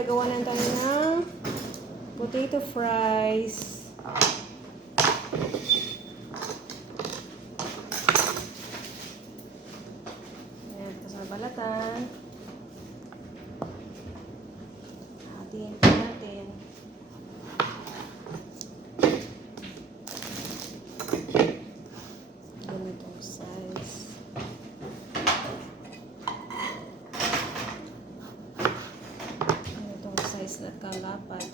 gagawa na tayo ng potato fries. Ayan, ito sa balatan. Hatiin po natin. Ganitong size. Ganitong size na kalapad.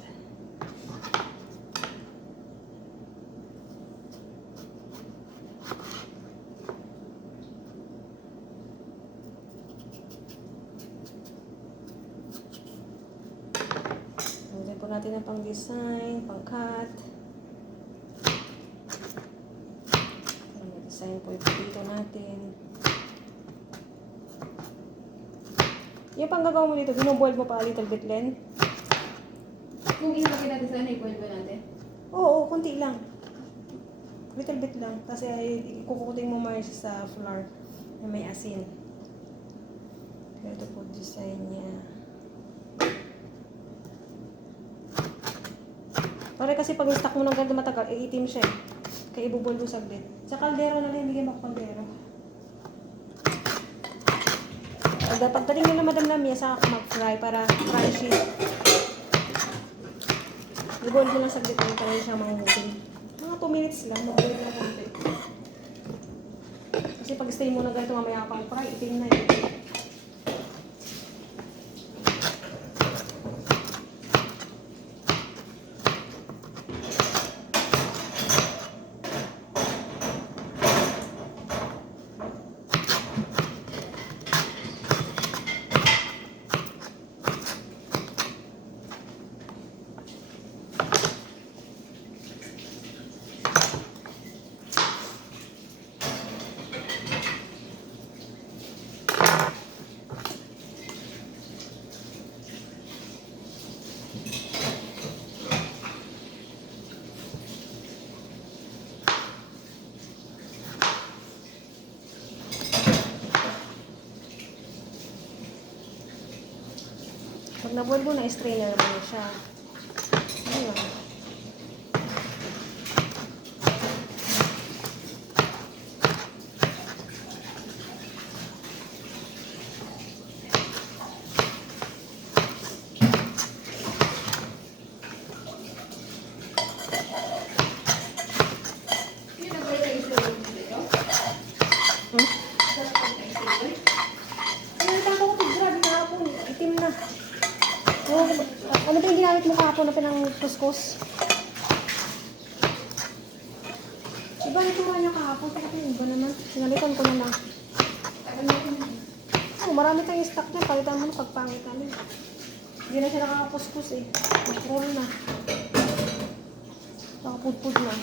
Lagyan po natin ang pang-design, pang-cut. Design po yung potato natin. Yung panggagawa mo dito, binuboil mo pa a little bit, Len? Kung ilagay natin sa boil ba natin? Oo, konti lang. Little bit lang. Kasi ikukuting mo mais sa flour na may asin. Ito po design niya. Pare kasi pag i-stack mo ng ganito matagal, iitim siya eh. Kaya ibuboil mo saglit. Sa kaldero na lang, bigyan mo ako kaldero. Pagdating nyo na Madam Lamia, saka ako mag-fry para crunchy. I-boil mo lang saglit yung para siya mahuhutin. Mga 2 minutes lang, mag-boil na konti. Kasi pag stay mo na ganito mamaya pang fry, itim na yun. Pag na-boil mo na, strainer mo na siya. Ayan. Ano ba yung ginamit mo kahapon na pinang-kuskus? Iba na tura niya kahapon. Taka yung iba naman. Sinalitan ko na lang. Oh, marami tayong stock niya. Palitan mo na pagpangit namin. Hindi na siya nakakakuskus eh. Nag-roll na. Nakapudpud na.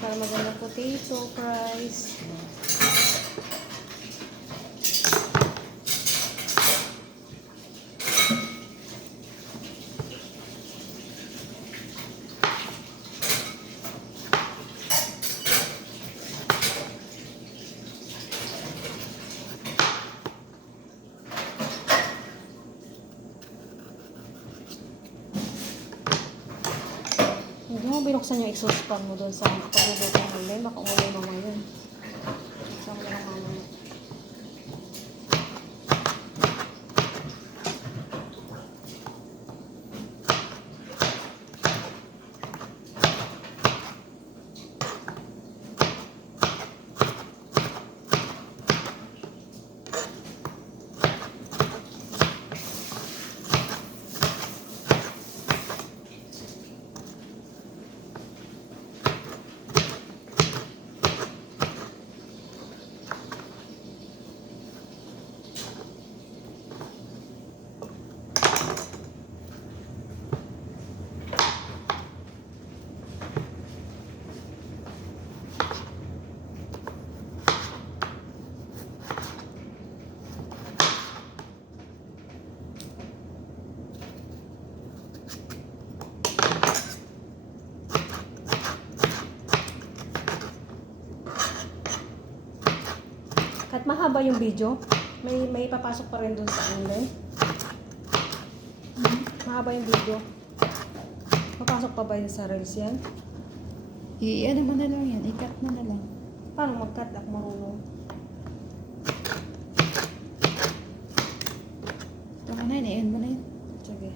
Para maganda potato fries. Hindi mo binuksan yung exhaust fan mo doon sa pagluluto ng len. Baka umuwi mo ngayon. Saan mo lang mamaya. mahaba yung video. May papasok pa rin dun sa online. Mahaba yung video. Papasok pa ba yun sa Reels yan? I-ano mo na lang yan. I-cut mo na lang. Paano mag-cut? Ako marunong. Ito ka na, i-end mo na yun. Sige.